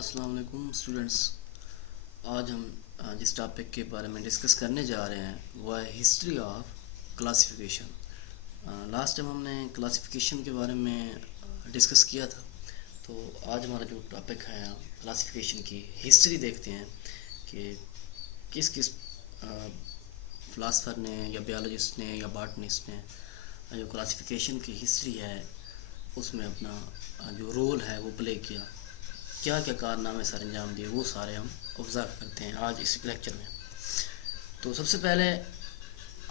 السلام علیکم اسٹوڈنٹس. آج ہم جس ٹاپک کے بارے میں ڈسکس کرنے جا رہے ہیں وہ ہے history of classification. Last time ہم نے کلاسیفیکیشن کے بارے میں ڈسکس کیا تھا، تو آج ہمارا جو ٹاپک ہے کلاسیفیکیشن کی ہسٹری دیکھتے ہیں کہ کس کس فلاسفر نے یا بیالوجسٹ نے یا باٹنسٹ نے جو کلاسیفیکیشن کی ہسٹری ہے اس میں اپنا جو رول ہے وہ پلے کیا، کیا کیا کارنامے سر انجام دیے، وہ سارے ہم آبزرو کرتے ہیں آج اس لیکچر میں. تو سب سے پہلے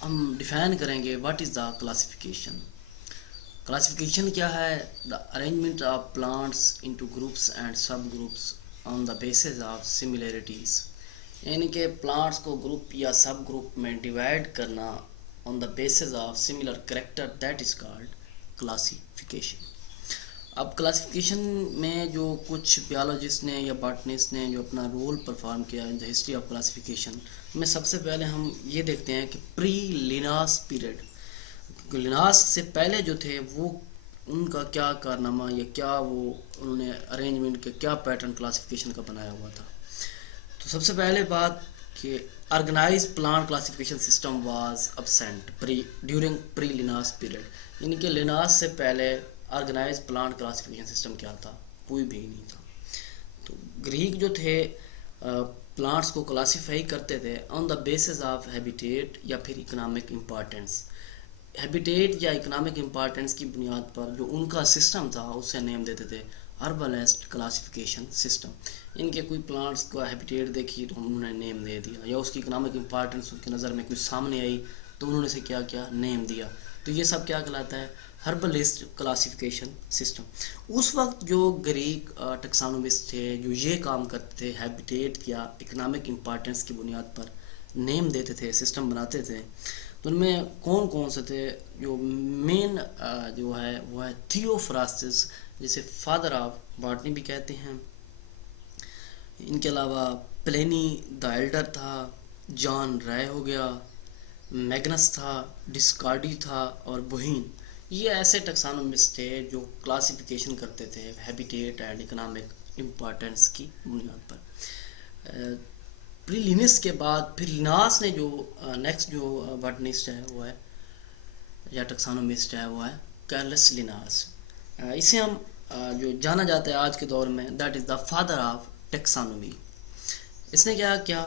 ہم ڈیفائن کریں گے what is the classification. Classification کیا ہے؟ The arrangement of plants into groups and sub groups on the basis of similarities, یعنی کہ پلانٹس کو گروپ یا سب گروپ میں ڈیوائڈ کرنا on the basis of similar character, that is called classification. اب classification میں جو کچھ بیالوجسٹ نے یا باٹنسٹ نے جو اپنا رول پرفارم کیا ان دا ہسٹری آف کلاسیفیکیشن میں سب سے پہلے ہم یہ دیکھتے ہیں کہ پری لیناس پیریڈ، لیناس سے پہلے جو تھے وہ ان کا کیا کارنامہ یا کیا وہ انہوں نے ارینجمنٹ کے کیا پیٹرن کلاسیفیکیشن کا بنایا ہوا تھا. تو سب سے پہلے بات کہ organise plant classification system was absent during pre Linnaeus period, یعنی کہ لیناس سے پہلے آرگنائز پلانٹ کلاسیفیکیشن سسٹم کیا تھا؟ کوئی بھی نہیں تھا. تو گریک جو تھے پلانٹس کو کلاسیفائی کرتے تھے آن دا بیسس آف ہیبیٹیٹ یا پھر اکنامک امپارٹینس. ہیبیٹیٹ یا اکنامک امپارٹینس کی بنیاد پر جو ان کا سسٹم تھا اس سے نیم دیتے تھے ہربلسٹ کلاسیفیکیشن سسٹم. ان کے کوئی پلانٹس کا ہیبیٹیٹ دیکھی تو انہوں نے نیم دے دیا، یا اس کی اکنامک امپارٹینس ان کی نظر میں کچھ سامنے آئی تو انہوں نے اسے کیا کیا، نیم دیا. تو یہ سب کیا کہلاتا ہے؟ ہربلسٹ کلاسیفیکیشن سسٹم. اس وقت جو گریک ٹیکسانومسٹ تھے جو یہ کام کرتے تھے ہیبیٹیٹ یا اکنامک امپارٹینس کی بنیاد پر نیم دیتے تھے، سسٹم بناتے تھے، تو ان میں کون کون سے تھے؟ جو مین جو ہے وہ ہے تھیوفراسٹس، جسے فادر آف باٹنی بھی کہتے ہیں. ان کے علاوہ پلینی دا ایلڈر تھا، جان رائے ہو گیا، میگنس تھا، ڈسکارڈی تھا اور بوہین. یہ ایسے ٹیکسانومسٹ تھے جو کلاسیفیکیشن کرتے تھے ہیبیٹیٹ اینڈ اکنامک امپارٹینس کی بنیاد پر. پری لینس کے بعد پھر لیناس نے جو نیکسٹ جو باٹنسٹ ہے وہ ہے یا ٹیکسانومسٹ ہے وہ ہے کارلس لیناس. اسے ہم جو جانا جاتا ہے آج کے دور میں that is the father of taxonomy. اس نے کیا کیا؟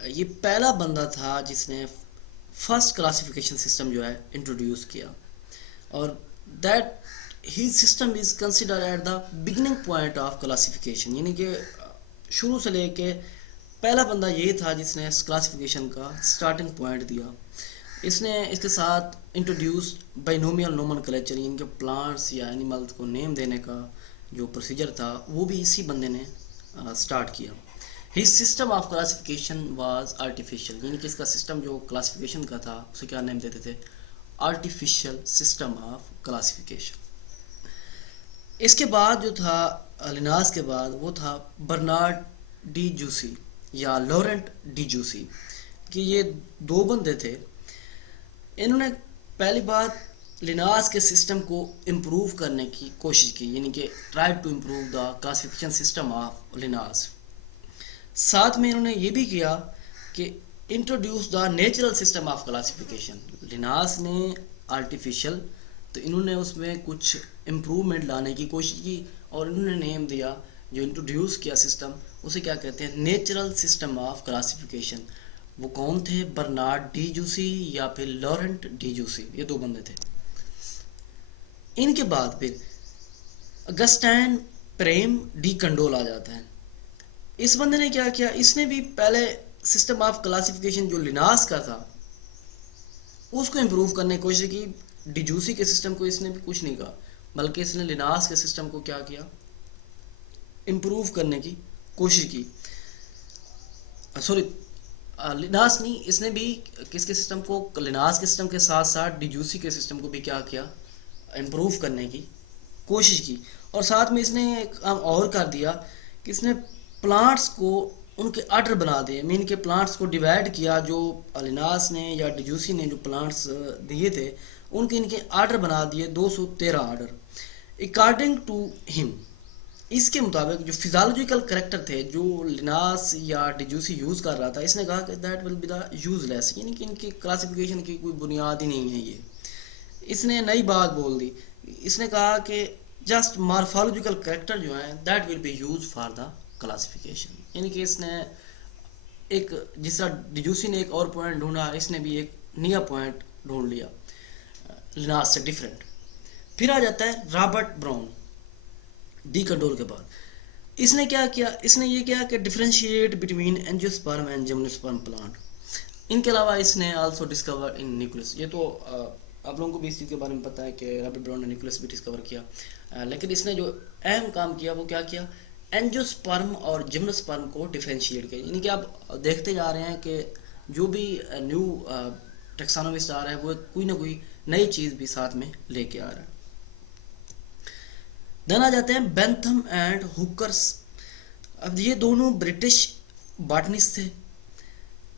یہ پہلا بندہ تھا جس نے فرسٹ کلاسیفیکیشن سسٹم جو ہے انٹروڈیوس کیا، اور دیٹ ہی system is considered at the beginning point of classification, یعنی کہ شروع سے لے کے پہلا بندہ یہ تھا جس نے کلاسیفیکیشن کا سٹارٹنگ پوائنٹ دیا. اس نے اس کے ساتھ انٹروڈیوس بائنومیل نومنکلیچر، یعنی کہ پلانٹس یا اینیملس کو نیم دینے کا جو پروسیجر تھا وہ بھی اسی بندے نے سٹارٹ کیا. His system of classification was artificial, یعنی کہ اس کا سسٹم جو کلاسیفیکیشن کا تھا اسے کیا نیم دیتے تھے؟ Artificial system of classification. اس کے بعد جو تھا لیناس کے بعد وہ تھا برنارڈ ڈی جوسی یا لورنٹ ڈی جوسی، کہ یہ دو بندے تھے. انہوں نے پہلی بات لیناس کے سسٹم کو امپروو کرنے کی کوشش کی، یعنی کہ try to improve the classification system of Linnaeus. ساتھ میں انہوں نے یہ بھی کیا کہ introduce the natural system of classification. Linnaeus نے آرٹیفیشل، تو انہوں نے اس میں کچھ امپروومنٹ لانے کی کوشش کی اور انہوں نے نیم دیا جو انٹروڈیوس کیا سسٹم اسے کیا کہتے ہیں؟ Natural system of classification. وہ کون تھے؟ برنارڈ ڈی جوسی یا پھر لورنٹ ڈی جوسی، یہ دو بندے تھے. ان کے بعد پھر اگسٹین پریم ڈی کنڈول آ جاتا ہے. اس بندے نے کیا کیا؟ اس نے بھی پہلے سسٹم آف کلاسیفیکیشن جو لیناس کا تھا اس کو امپروو کرنے کی کوشش کی. ڈیجوسی کے سسٹم کو اس نے بھی کچھ نہیں کہا، بلکہ اس نے لیناس کے سسٹم کو کیا کیا؟ امپروو کرنے کی کوشش کی. لیناس نہیں، اس نے بھی کس کے سسٹم کو؟ لیناس کے سسٹم کے ساتھ ساتھ ڈیجوسی کے سسٹم کو بھی کیا کیا؟ امپروو کرنے کی کوشش کی. اور ساتھ میں اس نے ایک کام اور کر دیا کہ اس نے پلانٹس کو ان کے آرڈر بنا دے، مین کے پلانٹس کو ڈیوائڈ کیا. جو لیناس نے یا ڈیجوسی نے جو پلانٹس دیے تھے ان کے آرڈر بنا دیے 213 آرڈر اکارڈنگ ٹو ہم. اس کے مطابق جو فزیولوجیکل کریکٹر تھے جو لیناس یا ڈیجوسی یوز کر رہا تھا، اس نے کہا کہ that will be the useless, یعنی کہ ان کی کلاسیفیکیشن کی کوئی بنیاد ہی نہیں ہے. اس نے نئی بات بول دی. اس نے کہا کہ جسٹ مارفالوجیکل کریکٹر جو ہیں that will be use for the classification. یعنی کہ اس نے ایک جس طرح ڈیجوسی نے ایک اور پوائنٹ ڈھونڈا، اس نے بھی ایک نیا پوائنٹ ڈھونڈ لیا لیناس سے ڈفرینٹ. پھر آ جاتا ہے رابرٹ براؤن ڈی کنٹرول کے بعد. اس نے کیا کیا؟ اس نے یہ کیا کہ differentiate between اینجیوسپرم and gymnosperm plant. ان کے علاوہ اس نے آلسو ڈسکور ان نیوکلس. یہ تو آپ لوگوں کو بھی اس چیز کے بارے میں پتہ ہے کہ رابرٹ براؤن نے نیوکلس بھی ڈسکور کیا، لیکن اس نے جو اہم کام کیا وہ کیا کیا؟ اینجیوسپرم اور جمنوسپرم کو ڈفرینشیٹ کیا. یعنی کہ آپ دیکھتے جا رہے ہیں کہ جو بھی نیو ٹیکسانومسٹ آ رہا ہے وہ کوئی نہ کوئی نئی چیز بھی ساتھ میں لے کے آ رہا ہے. دین آ جاتے ہیں بینتھم اینڈ ہوکرس. اب یہ دونوں برٹش باٹنسٹ تھے.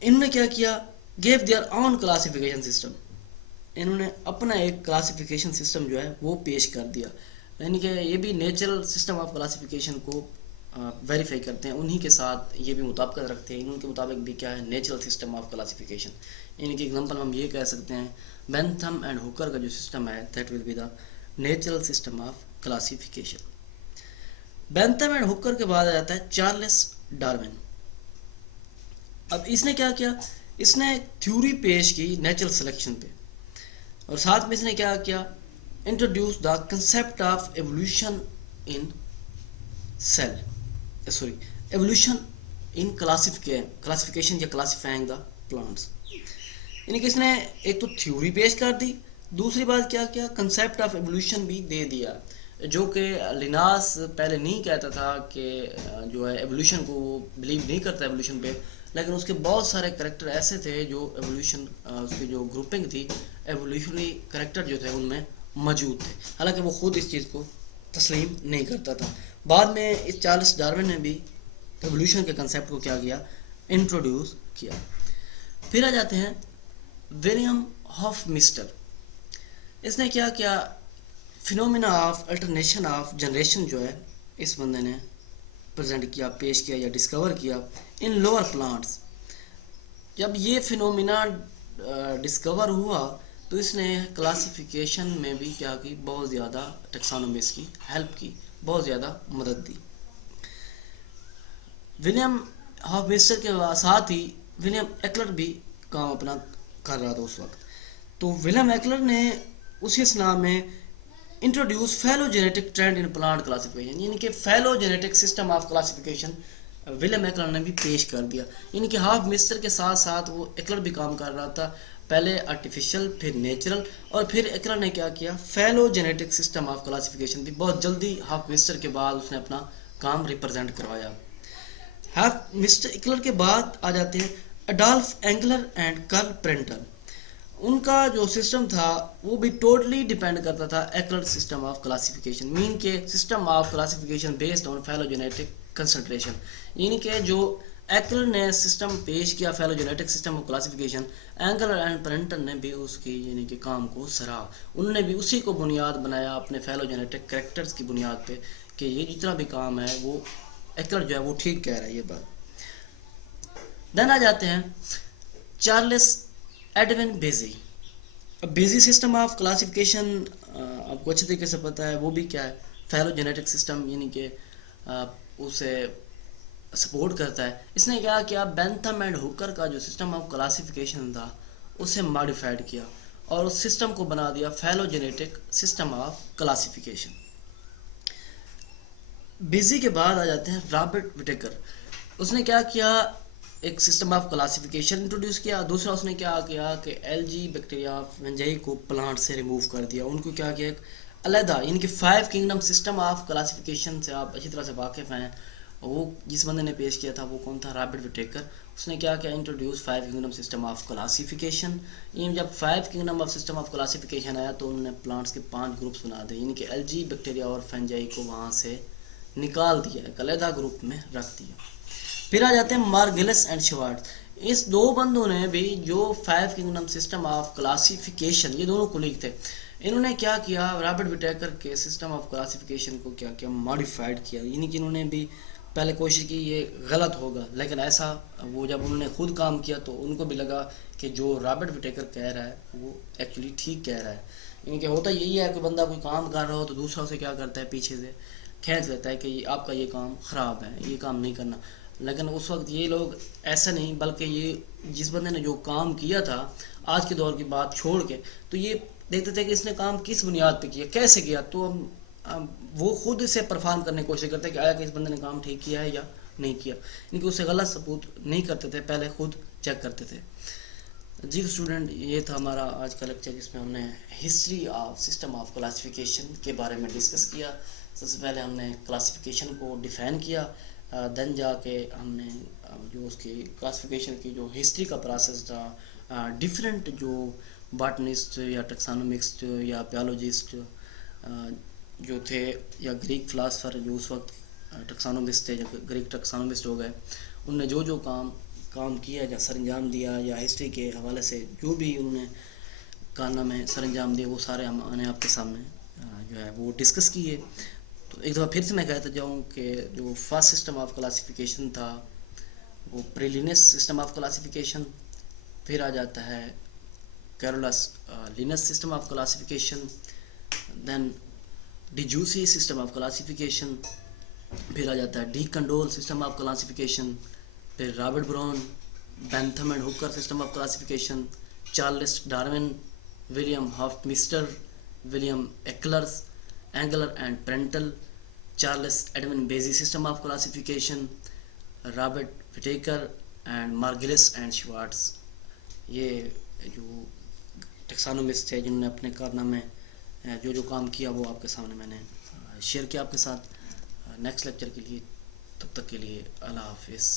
انہوں نے کیا کیا؟ Gave their own classification system. انہوں نے اپنا ایک کلاسیفیکیشن سسٹم جو ہے وہ پیش کر دیا. یعنی کہ یہ بھی نیچرل سسٹم آف کلاسیفیکیشن کو ویریفائی کرتے ہیں، انہی کے ساتھ یہ بھی مطابقت رکھتے ہیں. ان کے مطابق بھی کیا ہے؟ Natural system of classification. یعنی کہ اگزامپل ہم یہ کہہ سکتے ہیں بینتھم اینڈ ہوکر کا جو سسٹم ہے that will be the natural system of classification. Bentham and Hooker کے بعد آ جاتا ہے چارلس ڈارون. اب اس نے کیا کیا؟ اس نے تھیوری پیش کی نیچرل سلیکشن پہ، اور ساتھ میں اس نے کیا کیا؟ Introduce the concept of evolution in evolution in classification یا کلاسیفائنگ دا پلانٹس. یعنی کہ اس نے ایک تو تھیوری پیش کر دی، دوسری بات کیا کیا؟ کنسیپٹ آف ایوولوشن بھی دے دیا، جو کہ لیناس پہلے نہیں کہتا تھا کہ جو ہے ایوولوشن کو وہ بلیو نہیں کرتا ایوولوشن پہ، لیکن اس کے بہت سارے کریکٹر ایسے تھے جو ایوولوشن اس کی جو گروپنگ تھی ایوولوشنری کریکٹر جو تھے ان میں موجود تھے، حالانکہ وہ خود اس چیز کو تسلیم نہیں کرتا تھا. بعد میں اس چارلس ڈارون نے بھی ایوولوشن کے کنسیپٹ کو کیا کیا؟ انٹروڈیوس کیا. پھر آ جاتے ہیں ولیم ہاف مسٹر. اس نے کیا کیا؟ فینومینا آف الٹرنیشن آف جنریشن جو ہے اس بندے نے پریزنٹ کیا، پیش کیا یا ڈسکور کیا ان لوور پلانٹس. جب یہ فینومینا ڈسکور ہوا تو اس نے کلاسیفیکیشن میں بھی کیا کی؟ بہت زیادہ ٹیکسانومسٹ کی ہیلپ کی، بہت زیادہ مدد دی. ولیم ہاف مسٹر کے ساتھ ہی ولیم ایکلر بھی کام اپنا کر رہا تھا اس وقت. تو ولیم ایکلر نے اسی اثناء میں انٹروڈیوس فیلوجینیٹک ٹرینڈ ان پلانٹ کلاسیفیکیشن. یعنی کہ فیلوجینیٹک سسٹم آف کلاسیفیکیشن ولیم ایکلر نے بھی پیش کر دیا. یعنی کہ ہاف مسٹر کے ساتھ ساتھ وہ ایکلر بھی کام کر رہا تھا، پہلے آرٹیفیشل پھر نیچرل، اور پھر ایکلر نے کیا کیا؟ فیلوجینیٹک سسٹم آف کلاسیفیکیشن بھی بہت جلدی ہاف مسٹر کے بعد اس نے اپنا کام ریپرزینٹ کروایا. ہاف مسٹر ایکلر کے بعد آ جاتے ہیں اڈالف اینگلر اینڈ کرل پرنٹر. ان کا جو سسٹم تھا وہ بھی ٹوٹلی ڈیپینڈ کرتا تھا ایکلر سسٹم آف کلاسیفیکیشن، مین کے system of classification based on phylogenetic concentration. یعنی کہ جو ایکلر نے سسٹم پیش کیا phylogenetic system of classification, Engler and Prantl نے بھی اس کی یعنی کہ کام کو سراہا. انہوں نے بھی اسی کو بنیاد بنایا اپنے فیلوجینیٹک کریکٹرز کی بنیاد پہ کہ یہ جتنا بھی کام ہے وہ ایکلر جو ہے وہ ٹھیک کہہ رہا ہے یہ بات. دین آ جاتے ہیں چارلس ایڈون بیزی. اب بیزی سسٹم آف کلاسیفیکیشن آپ کو اچھے طریقے سے پتہ ہے وہ بھی کیا ہے؟ فیلوجینیٹک سسٹم، یعنی کہ اسے سپورٹ کرتا ہے. اس نے کیا کیا؟ بینتھم اینڈ ہوکر کا جو سسٹم آف کلاسیفیکیشن تھا اسے ماڈیفائڈ کیا اور اس سسٹم کو بنا دیا فیلوجینیٹک سسٹم آف کلاسیفیکیشن. بیزی کے بعد آ جاتے ہیں رابرٹ وٹیکر. اس نے کیا کیا؟ ایک سسٹم آف کلاسیفیکیشن انٹروڈیوس کیا. دوسرا اس نے کیا کیا کہ ایلجی بیکٹیریا فنجائی کو پلانٹ سے ریموو کر دیا. ان کو کیا کیا؟ ایک علیحدہ یعنی کہ 5 کنگڈم سسٹم آف کلاسیفیکیشن سے آپ اچھی طرح سے واقف ہیں. وہ جس بندے نے پیش کیا تھا وہ کون تھا؟ رابرٹ وٹیکر. اس نے کیا کیا؟ Introduce 5 kingdom system of classification. یہ جب 5 kingdom of system of classification آیا تو انہوں نے پلانٹس کے 5 گروپس بنا دیے، یعنی کہ ایلجی بیکٹیریا اور فنجائی کو وہاں سے نکال دیا، ایک علیحدہ گروپ میں رکھ دیا. پھر آ جاتے ہیں مارگلس اینڈ شوارٹز. اس دو بندوں نے بھی جو 5 کنگڈم سسٹم آف کلاسیفیکیشن، یہ دونوں کولیگ تھے، انہوں نے کیا کیا، رابرٹ وٹیکر کے سسٹم آف کلاسیفیکیشن کو کیا کیا ماڈیفائڈ کیا، یعنی کہ انہوں نے بھی پہلے کوشش کی یہ غلط ہوگا، لیکن ایسا وہ جب انہوں نے خود کام کیا تو ان کو بھی لگا کہ جو رابرٹ وٹیکر کہہ رہا ہے وہ ایکچولی ٹھیک کہہ رہا ہے. یعنی کہ ہوتا یہی ہے کہ بندہ کوئی کام کر رہا ہو تو دوسرا اسے کیا کرتا ہے، پیچھے سے کھینچ لیتا ہے کہ آپ کا یہ کام خراب ہے، یہ کام نہیں کرنا. لیکن اس وقت یہ لوگ ایسا نہیں، بلکہ یہ جس بندے نے جو کام کیا تھا آج کے دور کی بات چھوڑ کے، تو یہ دیکھتے تھے کہ اس نے کام کس بنیاد پہ کیا، کیسے کیا. تو وہ خود اسے پرفارم کرنے کی کوشش کرتے ہیں کہ آیا کہ اس بندے نے کام ٹھیک کیا ہے یا نہیں کیا، یعنی کہ اسے غلط ثبوت نہیں کرتے تھے، پہلے خود چیک کرتے تھے. جی اسٹوڈنٹ، یہ تھا ہمارا آج کا لیکچر جس میں ہم نے history of system of classification کے بارے میں ڈسکس کیا. سب سے پہلے ہم نے کلاسیفیکیشن کو ڈیفائن کیا، دین جا کے ہم نے جو اس کی کلاسیفیکیشن کی جو ہسٹری کا پروسیس تھا، ڈفرینٹ جو باٹنسٹ یا ٹیکسانومسٹ یا پیالوجسٹ جو تھے، یا گریک فلاسفر جو اس وقت ٹیکسانومسٹ تھے، جو گریک ٹیکسانومسٹ ہو گئے، ان نے جو کام کیا یا سر انجام دیا، یا ہسٹری کے حوالے سے جو بھی انہوں نے کارنامے سر انجام دیے، وہ سارے ہم نے آپ کے سامنے جو ہے وہ ڈسکس کیے. تو ایک دفعہ پھر سے میں کہتا جاؤں کہ جو فرسٹ سسٹم آف کلاسیفیکیشن تھا وہ پریلینس سسٹم آف کلاسیفیکیشن، پھر آ جاتا ہے Carolus Linnaeus system of classification, then de Jussieu system of classification, پھر آ جاتا ہے de Candolle system of classification, پھر Robert Brown, Bentham and Hooker system of classification, Charles Darwin, William Hofmeister, William Eichlers, Engler and Prantl, Charles Edwin Bessey system of classification, Robert Whittaker and Margulis and Schwartz. یہ جو ٹیکسانومسٹ تھے جنہوں نے اپنے کارنامے جو کام کیا وہ آپ کے سامنے میں نے شیئر کیا آپ کے ساتھ. نیکسٹ لیکچر کے لیے، تب تک کے لیے اللہ حافظ.